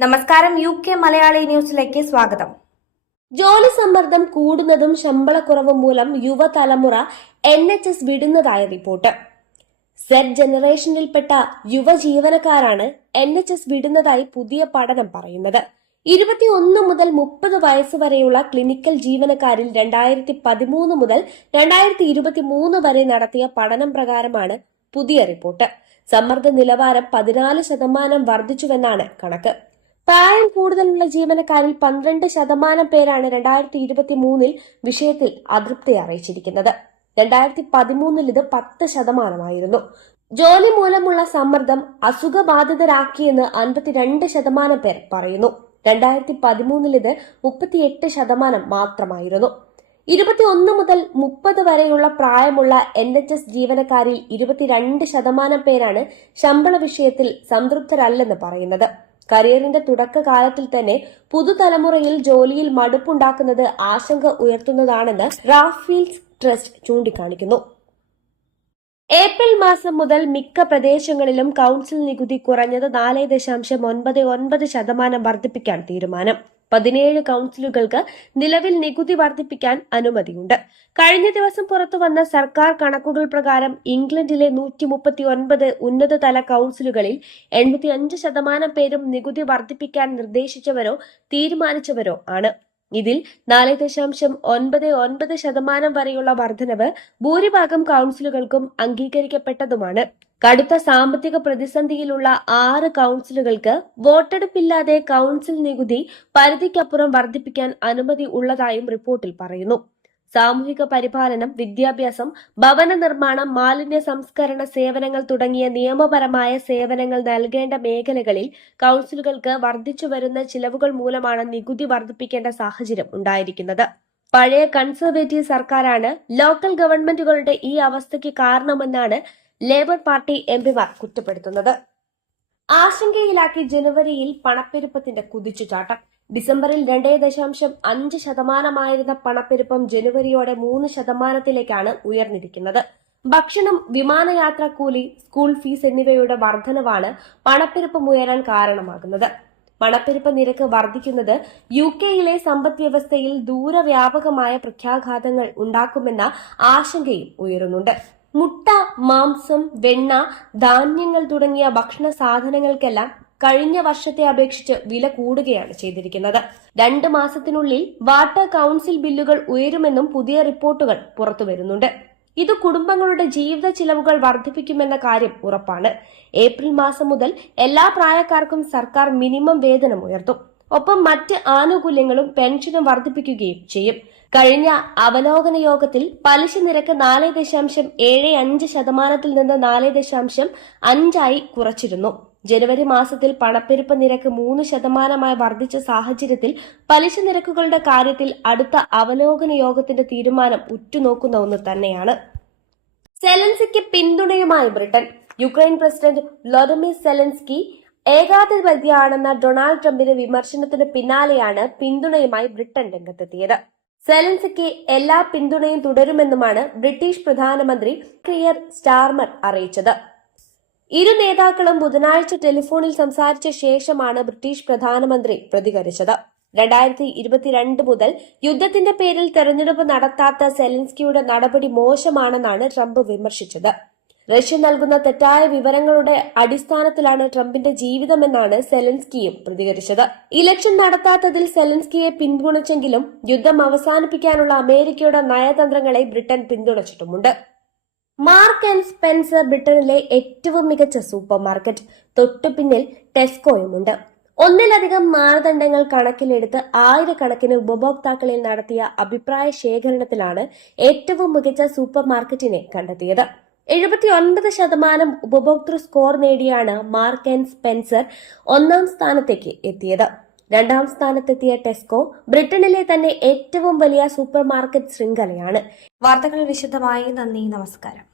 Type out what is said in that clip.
നമസ്കാരം U K Malayali ന്യൂസിലേക്ക് സ്വാഗതം. ജോലി സമ്മർദ്ദം കൂടുന്നതും ശമ്പളക്കുറവ് മൂലം യുവതലമുറ എൻ എച്ച് എസ് വിടുന്നതായ റിപ്പോർട്ട്. സെറ്റ് ജനറേഷനിൽപ്പെട്ട യുവജീവനക്കാരാണ് എൻ എച്ച് എസ് വിടുന്നതായി പുതിയ പഠനം പറയുന്നത്. ഇരുപത്തിയൊന്ന് മുതൽ മുപ്പത് വയസ്സ് വരെയുള്ള ക്ലിനിക്കൽ ജീവനക്കാരിൽ രണ്ടായിരത്തി പതിമൂന്ന് മുതൽ രണ്ടായിരത്തി ഇരുപത്തി മൂന്ന് വരെ നടത്തിയ പഠനം പ്രകാരമാണ് പുതിയ റിപ്പോർട്ട്. സമ്മർദ്ദ നിലവാരം പതിനാല് ശതമാനം വർദ്ധിച്ചുവെന്നാണ് കണക്ക്. പ്രായം കൂടുതലുള്ള ജീവനക്കാരിൽ പന്ത്രണ്ട് ശതമാനം പേരാണ് രണ്ടായിരത്തി ഇരുപത്തി മൂന്നിൽ വിഷയത്തിൽ അതൃപ്തി അറിയിച്ചിരിക്കുന്നത്. രണ്ടായിരത്തി പതിമൂന്നിൽ ഇത് പത്ത് ശതമാനമായിരുന്നു. ജോലി മൂലമുള്ള സമ്മർദ്ദം അസുഖബാധിതരാക്കിയെന്ന് അൻപത്തിരണ്ട് ശതമാനം പേർ പറയുന്നു. രണ്ടായിരത്തി പതിമൂന്നിൽ ഇത് മുപ്പത്തിയെട്ട് ശതമാനം മാത്രമായിരുന്നു. ഇരുപത്തിയൊന്ന് മുതൽ മുപ്പത് വരെയുള്ള പ്രായമുള്ള എൻ എച്ച് എസ് ജീവനക്കാരിൽ ഇരുപത്തിരണ്ട് ശതമാനം പേരാണ് ശമ്പള വിഷയത്തിൽ സംതൃപ്തരല്ലെന്ന് പറയുന്നത്. കരിയറിന്റെ തുടക്കകാലത്തിൽ തന്നെ പുതുതലമുറയിൽ ജോലിയിൽ മടുപ്പുണ്ടാക്കുന്നത് ആശങ്ക ഉയർത്തുന്നതാണെന്ന് റാഫീൽസ് ട്രസ്റ്റ് ചൂണ്ടിക്കാണിക്കുന്നു. ഏപ്രിൽ മാസം മുതൽ മിക്ക പ്രദേശങ്ങളിലും കൗൺസിൽ നികുതി കുറഞ്ഞത് നാല് ദശാംശം ഒൻപത് ഒൻപത് ശതമാനം വർദ്ധിപ്പിക്കാൻ തീരുമാനം. പതിനേഴ് കൗൺസിലുകൾക്ക് നിലവിൽ നികുതി വർദ്ധിപ്പിക്കാൻ അനുമതിയുണ്ട്. കഴിഞ്ഞ ദിവസം പുറത്തുവന്ന സർക്കാർ കണക്കുകൾ പ്രകാരം ഇംഗ്ലണ്ടിലെ നൂറ്റി മുപ്പത്തി ഒൻപത് ഉന്നതതല കൌൺസിലുകളിൽ എൺപത്തി അഞ്ച് ശതമാനം പേരും നികുതി വർദ്ധിപ്പിക്കാൻ നിർദ്ദേശിച്ചവരോ തീരുമാനിച്ചവരോ ആണ്. ഇതിൽ നാല് ദശാംശം ഒൻപത് ഒൻപത് ശതമാനം വരെയുള്ള വർധനവ് ഭൂരിഭാഗം കൌൺസിലുകൾക്കും അംഗീകരിക്കപ്പെട്ടതുമാണ്. കടുത്ത സാമ്പത്തിക പ്രതിസന്ധിയിലുള്ള ആറ് കൌൺസിലുകൾക്ക് വോട്ടെടുപ്പില്ലാതെ കൗൺസിൽ നികുതി പരിധിക്കപ്പുറം വർദ്ധിപ്പിക്കാൻ അനുമതി ഉള്ളതായും റിപ്പോർട്ടിൽ പറയുന്നു. സാമൂഹിക പരിപാലനം വിദ്യാഭ്യാസം ഭവന നിർമ്മാണം മാലിന്യ സംസ്കരണ സേവനങ്ങൾ തുടങ്ങിയ നിയമപരമായ സേവനങ്ങൾ നൽകേണ്ട മേഖലകളിൽ കൗൺസിലുകൾക്ക് വർദ്ധിച്ചു വരുന്ന ചിലവുകൾ മൂലമാണ് നികുതി വർദ്ധിപ്പിക്കേണ്ട സാഹചര്യം ഉണ്ടായിരിക്കുന്നത്. പഴയ കൺസർവേറ്റീവ് സർക്കാരാണ് ലോക്കൽ ഗവൺമെന്റുകളുടെ ഈ അവസ്ഥയ്ക്ക് കാരണമെന്നാണ് ലേബർ പാർട്ടി എംപിമാർ കുറ്റപ്പെടുത്തുന്നത്. ആശങ്കയിലാക്കി ജനുവരിയിൽ പണപ്പെരുപ്പത്തിന്റെ കുതിച്ചുചാട്ടം. ഡിസംബറിൽ രണ്ടേ ദശാംശം അഞ്ച് ശതമാനമായിരുന്ന പണപ്പെരുപ്പം ജനുവരിയോടെ മൂന്ന് ശതമാനത്തിലേക്കാണ് ഉയർന്നിരിക്കുന്നത്. ഭക്ഷണം വിമാനയാത്രാ കൂലി സ്കൂൾ ഫീസ് എന്നിവയുടെ വർധനവാണ് പണപ്പെരുപ്പം ഉയരാൻ കാരണമാകുന്നത്. പണപ്പെരുപ്പ നിരക്ക് വർദ്ധിക്കുന്നത് യു കെയിലെ സമ്പദ് വ്യവസ്ഥയിൽ ദൂരവ്യാപകമായ പ്രത്യാഘാതങ്ങൾ ഉണ്ടാക്കുമെന്ന ആശങ്കയും ഉയരുന്നുണ്ട്. മുട്ട മാംസം വെണ്ണ ധാന്യങ്ങൾ തുടങ്ങിയ ഭക്ഷണ സാധനങ്ങൾക്കെല്ലാം കഴിഞ്ഞ വർഷത്തെ അപേക്ഷിച്ച് വില കൂടുകയാണ് ചെയ്തിരിക്കുന്നത്. രണ്ട് മാസത്തിനുള്ളിൽ വാട്ടർ കൌൺസിൽ ബില്ലുകൾ ഉയരുമെന്നും പുതിയ റിപ്പോർട്ടുകൾ പുറത്തുവരുന്നുണ്ട് ഇത് കുടുംബങ്ങളുടെ ജീവിത ചിലവുകൾ വർദ്ധിപ്പിക്കുമെന്ന കാര്യം ഉറപ്പാണ്. ഏപ്രിൽ മാസം മുതൽ എല്ലാ പ്രായക്കാർക്കും സർക്കാർ മിനിമം വേതനം ഉയർത്തും. ഒപ്പം മറ്റ് ആനുകൂല്യങ്ങളും പെൻഷനും വർദ്ധിപ്പിക്കുകയും ചെയ്യും. കഴിഞ്ഞ അവലോകന യോഗത്തിൽ പലിശ നിരക്ക് നാല് ദശാംശം ഏഴ് അഞ്ച് ശതമാനത്തിൽ നിന്ന് നാല് ദശാംശം അഞ്ചായി കുറച്ചിരുന്നു. ജനുവരി മാസത്തിൽ പണപ്പെരുപ്പ നിരക്ക് മൂന്ന് ശതമാനമായി വർദ്ധിച്ച സാഹചര്യത്തിൽ പലിശ നിരക്കുകളുടെ കാര്യത്തിൽ അടുത്ത അവലോകന യോഗത്തിന്റെ തീരുമാനം ഉറ്റുനോക്കുന്ന ഒന്ന് തന്നെയാണ്. സെലൻസിക്ക് പിന്തുണയുമായി ബ്രിട്ടൻ. യുക്രൈൻ പ്രസിഡന്റ് ലൊറമി സെലൻസ്കി ഏകാധിപതിയാണെന്ന ഡൊണാൾഡ് ട്രംപിന്റെ വിമർശനത്തിന് പിന്നാലെയാണ് പിന്തുണയുമായി ബ്രിട്ടൻ രംഗത്തെത്തിയത്. സെലൻസിക്ക് എല്ലാ പിന്തുണയും തുടരുമെന്നുമാണ് ബ്രിട്ടീഷ് പ്രധാനമന്ത്രി ക്രിയർ സ്റ്റാർമർ അറിയിച്ചത്. ഇരു നേതാക്കളും ബുധനാഴ്ച ടെലിഫോണിൽ സംസാരിച്ച ശേഷമാണ് ബ്രിട്ടീഷ് പ്രധാനമന്ത്രി പ്രതികരിച്ചത്. രണ്ടായിരത്തി ഇരുപത്തിരണ്ട് മുതൽ യുദ്ധത്തിന്റെ പേരിൽ തെരഞ്ഞെടുപ്പ് നടത്താത്ത സെലൻസ്കിയുടെ നടപടി മോശമാണെന്നാണ് ട്രംപ് വിമർശിച്ചത്. റഷ്യ നൽകുന്ന തെറ്റായ വിവരങ്ങളുടെ അടിസ്ഥാനത്തിലാണ് ട്രംപിന്റെ ജീവിതമെന്നാണ് സെലൻസ്കിയും പ്രതികരിച്ചത്. ഇലക്ഷൻ നടത്താത്തതിൽ സെലൻസ്കിയെ പിന്തുണച്ചെങ്കിലും യുദ്ധം അവസാനിപ്പിക്കാനുള്ള അമേരിക്കയുടെ നയതന്ത്രങ്ങളെ ബ്രിട്ടൻ പിന്തുണച്ചിട്ടുമുണ്ട്. മാർക്ക് ആൻഡ് സ്പെൻസർ ബ്രിട്ടനിലെ ഏറ്റവും മികച്ച സൂപ്പർ മാർക്കറ്റ്. തൊട്ടു പിന്നിൽ ടെസ്കോയുമുണ്ട്. ഒന്നിലധികം മാനദണ്ഡങ്ങൾ കണക്കിലെടുത്ത് ആയിരക്കണക്കിന് ഉപഭോക്താക്കളിൽ നടത്തിയ അഭിപ്രായ ശേഖരണത്തിലാണ് ഏറ്റവും മികച്ച സൂപ്പർ മാർക്കറ്റിനെ കണ്ടെത്തിയത്. എഴുപത്തി ഒൻപത് ശതമാനം ഉപഭോക്തൃ സ്കോർ നേടിയാണ് മാർക്ക് ആൻഡ് സ്പെൻസർ ഒന്നാം സ്ഥാനത്തേക്ക് എത്തിയത്. രണ്ടാം സ്ഥാനത്തെത്തിയ ടെസ്കോ ബ്രിട്ടനിലെ തന്നെ ഏറ്റവും വലിയ സൂപ്പർ മാർക്കറ്റ് ശൃംഖലയാണ്. വാർത്തകൾ വിശദമായി. നന്ദി. നമസ്കാരം.